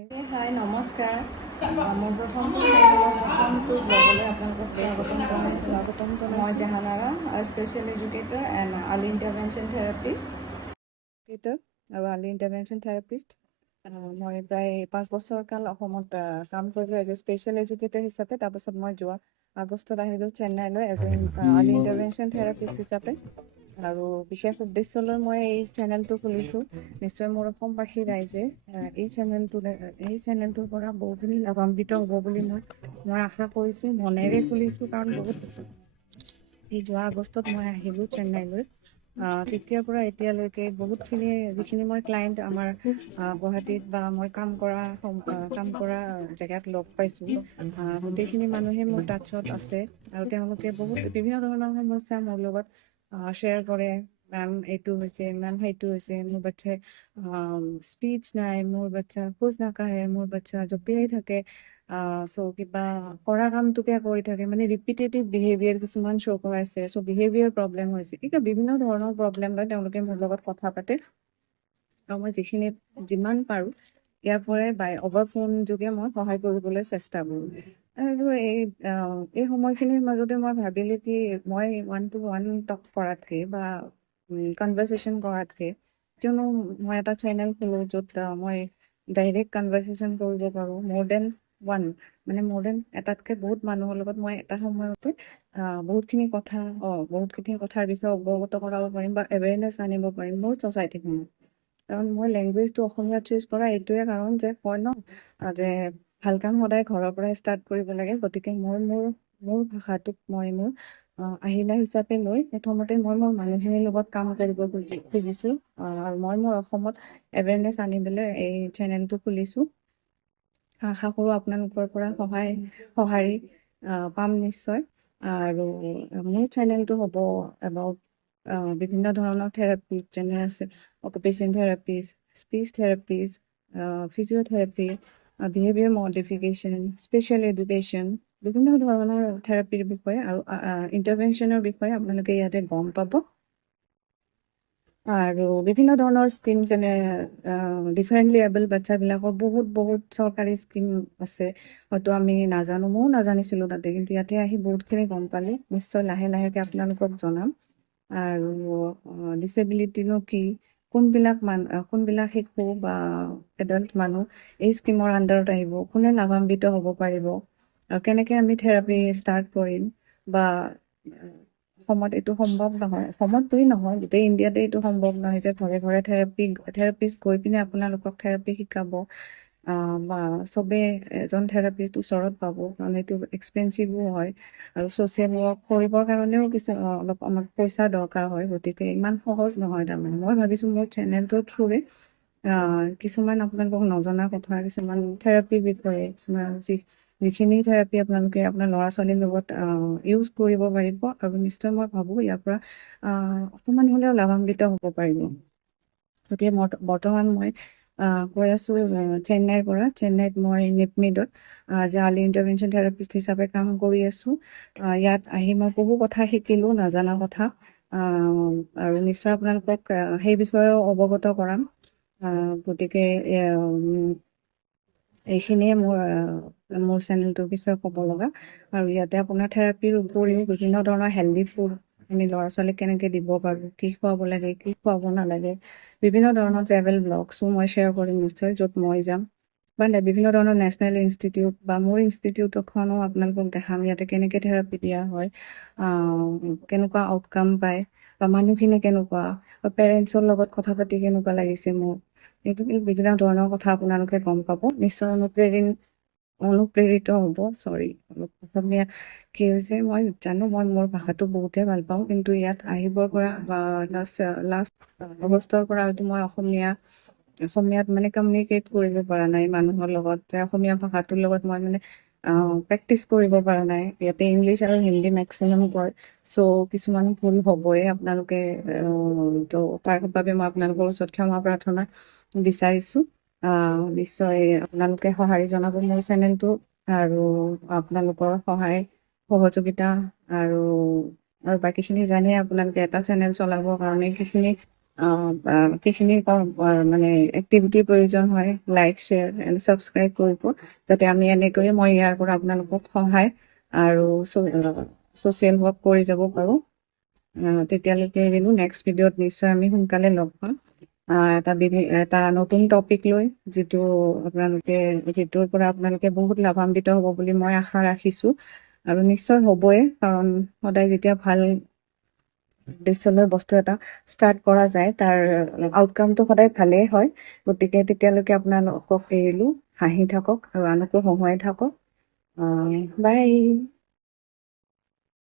হাই নমস্কাৰ মোৰ প্ৰথমটো ব্লগলৈ আপোনালোকক স্বাগতম জনাইছোঁ মই Jahanara special educator and early intervention therapist আৰু আৰ্লি ইণ্টাৰভেনশ্যন থেৰাপিষ্ট মই প্ৰায় 5 বছৰ কাল অসমত কাম কৰিলোঁ এজ এ স্পেচিয়েল এডুকেটৰ হিচাপে। তাৰপাছত মই যোৱা আগষ্টত আহিলোঁ চেন্নাইলৈ as an early intervention therapist হিচাপে। আৰু বিশেষ উদ্দেশ্যলৈ মই এই চেনেলটো খুলিছোঁ। নিশ্চয় মোৰ অসমবাসী ৰাইজে এই চেনেলটোৰ পৰা বহুখিনি লাভান্বিত হ'ব বুলি মই আশা কৰিছোঁ, মনেৰে খুলিছোঁ। কাৰণ এই যোৱা আগষ্টত মই আহিলোঁ চেন্নাইলৈ। তেতিয়াৰ পৰা এতিয়ালৈকে বহুতখিনি যিখিনি মই ক্লায়েণ্ট আমাৰ গুৱাহাটীত বা মই কাম কৰা জেগাত লগ পাইছোঁ, গোটেইখিনি মানুহে মোৰ টাচত আছে আৰু তেওঁলোকে বহুত বিভিন্ন ধৰণৰ সমস্যা মোৰ লগত শ্বেয়াৰ কৰে। মেম এইটো হৈছে, মেম সেইটো হৈছে, মোৰ বাচ্চাই স্পীচ নাই, মোৰ বাচ্চা খোজ নাকাঢ়ে, মোৰ বাচ্চা জঁপিয়াই থাকে, কিবা কৰা কামটোকে কৰি থাকে, মানে ৰিপিটেটিভ বিহেভিয়াৰ কিছুমান শ্ব' কৰাইছে। বিহেভিয়াৰ প্ৰব্লেম হৈছে, বিভিন্ন ধৰণৰ প্ৰব্লেম লৈ তেওঁলোকে মোৰ লগত কথা পাতে আৰু মই যিমান পাৰোঁ ইয়াৰ পৰাই অভাৰ ফোন যোগে মই সহায় কৰিবলৈ চেষ্টা কৰোঁ। আৰু এই সময়খিনিৰ মাজতে মই ভাবিলোঁ কি মই 1-to-1 টক কৰাতকৈ বা কনভাৰচেশ্যন কৰাতকৈ কিয়নো মই এটা চেনেল খোলোঁ য'ত মই ডাইৰেক্ট কনভাৰচেশ্যন কৰিব পাৰোঁ। মোৰ দেন এটাতকৈ বহুত মানুহৰ লগত মই এটা সময়তে বহুতখিনি কথাৰ বিষয়ে অৱগত কৰাব পাৰিম বা এৱেৰনেছ আনিব পাৰিম মোৰ ছ'চাইটিখনত। কাৰণ মই লেংগুৱেজটো অসমীয়া চুজ কৰা এইটোৱে কাৰণ যে কয় ন যে ভাল কাম সদায় ঘৰৰ পৰাই ষ্টাৰ্ট কৰিব লাগে। গতিকে মোৰ ভাষাটোক মই মোৰ আহিলা হিচাপে লৈ প্ৰথমতে মই মোৰ মানুহখিনিৰ লগত কাম কৰিব খুজিছোঁ আৰু মই মোৰ অসমত এৱেৰনেছ আনিবলৈ এই চেনেলটো খুলিছোঁ। আশা কৰোঁ আপোনালোকৰ পৰা সঁহাৰি পাম নিশ্চয়। আৰু মোৰ চেনেলটো হ'ব এবাউট বিভিন্ন ধৰণৰ থেৰাপি, যেনে আছে occupation therapist, speech therapist, physiotherapy, behaviour modification, special education, বিভিন্ন ধৰণৰ থেৰাপিৰ বিষয়ে আৰু ইণ্টাৰভেনশ্যনৰ বিষয়ে আপোনালোকে ইয়াতে গম পাব। আৰু বিভিন্ন ধৰণৰ স্কিম, যেনে ডিফাৰেণ্টলি এবল বাচ্চাবিলাকৰ বহুত চৰকাৰী স্কিম আছে, হয়তো আমি নাজানো, ময়ো নাজানিছিলোঁ তাতে, কিন্তু ইয়াতে আহি বহুতখিনি গম পালোঁ। নিশ্চয় লাহেকৈ আপোনালোকক জনাম। আৰু ডিচেবিলিটিনো কি, কোনবিলাক শিশু বা এডাল্ট মানুহ এই স্কিমৰ আণ্ডাৰত আহিব, কোনে লাভান্বিত হ'ব পাৰিব, আৰু কেনেকৈ আমি থেৰাপি ষ্টাৰ্ট কৰিম, বা অসমত এইটো সম্ভৱ নহয়, অসমত বুলি নহয় গোটেই ইণ্ডিয়াতে এইটো সম্ভৱ নহয় যে ঘৰে ঘৰে থেৰাপিষ্ট গৈ পিনে আপোনালোকক থেৰাপি শিকাব, বা চবেই এজন থেৰাপিষ্ট ওচৰত পাব, কাৰণ এইটো এক্সপেঞ্চিভো হয় আৰু ছ'চিয়েল ৱৰ্ক কৰিবৰ কাৰণেও অলপ আমাক পইচা দৰকাৰ হয়। গতিকে ইমান সহজ নহয়। তাৰমানে মই ভাবিছোঁ মোৰ চেনেলটোৰ থ্ৰুৰে কিছুমান আপোনালোকক নজনা কথা, কিছুমান থেৰাপিৰ বিষয়ে, যিখিনি থেৰাপি আপোনালোকে আপোনাৰ ল'ৰা ছোৱালীৰ লগত ইউজ কৰিব পাৰিব, আৰু নিশ্চয় মই ভাবোঁ ইয়াৰ পৰা অকণমান হ'লেও লাভান্বিত হ'ব পাৰিব। গতিকে বৰ্তমান মই কৈ আছোঁ চেন্নাইত মই নিপমিডত যে আৰ্লি ইণ্টাৰভেনশ্যন থেৰাপিষ্ট হিচাপে কাম কৰি আছোঁ। ইয়াত আহি মই বহু কথা শিকিলোঁ, নাজানা কথা, আৰু নিশ্চয় আপোনালোকক সেই বিষয়েও অৱগত কৰাম। গতিকে এইখিনিয়ে মোৰ চেনেলটোৰ বিষয়ে ক'ব লগা। আৰু ইয়াতে আপোনাৰ থেৰাপিৰ উপৰিও বিভিন্ন ধৰণৰ হেল্ডি ফুড আমি ল'ৰা ছোৱালীক কেনেকৈ দিব পাৰোঁ, কি খুৱাব লাগে, কি খুৱাব নালাগে, বিভিন্ন ধৰণৰ ট্ৰেভেল ব্লগছো মই শ্বেয়াৰ কৰিম নিশ্চয়, য'ত মই যাম, বা বিভিন্ন ধৰণৰ নেশ্যনেল ইনষ্টিটিউট বা মোৰ ইনষ্টিটিউটখনো আপোনালোকক দেখাম, ইয়াতে কেনেকৈ থেৰাপি দিয়া হয়, কেনেকুৱা আউটকাম পায়, বা মানুহখিনি কেনেকুৱা, বা পেৰেণ্টছৰ লগত কথা পাতি কেনেকুৱা লাগিছে মোৰ, এইটো বিভিন্ন ধৰণৰ কথা আপোনালোকে গম পাব। নিশ্চয় অনুপ্ৰেৰিত হ'ব। অসমীয়া কি হৈছে মই জানো, মই মোৰ ভাষাটো বহুতেই ভাল পাওঁ, কিন্তু ইয়াত আহিবৰ পৰা লাষ্ট আগষ্টৰ পৰা হয়তো মই অসমীয়াত মানে কমিউনিকেট কৰিব পৰা নাই মানুহৰ লগত, অসমীয়া ভাষাটোৰ লগত মই মানে প্ৰেক্টিচ কৰিব পৰা নাই। ইয়াতে ইংলিছ আৰু হিন্দী মেক্সিমাম কয়, কিছুমান ভুল হ'বই। আপোনালোকে তাৰ বাবে মই আপোনালোকৰ ওচৰত ক্ষমা প্ৰাৰ্থনা বিচাৰিছোঁ। নিশ্চয় আপোনালোকে সঁহাৰি জনাব মোৰ চেনেলটো, আৰু আপোনালোকৰ সহায় সহযোগিতা আৰু বাকীখিনি জানে, আপোনালোকে এটা চেনেল চলাবৰ কাৰণে সেইখিনি সেইখিনি মানে এক্টিভিটিৰ প্ৰয়োজন হয়, লাইক শ্বেয়াৰ এণ্ড ছাবস্ক্ৰাইব কৰিব, যাতে আমি এনেকৈয়ে মই ইয়াৰ পৰা আপোনালোকক সহায় আৰু ছ'চিয়েল ৱৰ্ক কৰি যাব পাৰোঁ। তেতিয়ালৈকে এৰিলোঁ, নেক্সট ভিডিঅ'ত নিশ্চয় আমি সোনকালে লগ পাম এটা নতুন টপিক লৈ, যিটোৰ পৰা আপোনালোকে বহুত লাভান্বিত হ'ব বুলি মই আশা ৰাখিছোঁ, আৰু নিশ্চয় হ'বই, কাৰণ সদায় যেতিয়া ভাল উদ্দেশ্যলৈ বস্তু এটা ষ্টাৰ্ট কৰা যায় তাৰ আউটকামটো সদায় ভালেই হয়। গতিকে তেতিয়ালৈকে আপোনালোকক এৰিলোঁ, হাঁহি থাকক আৰু আনকো হহুৱাই থাকক। বাই।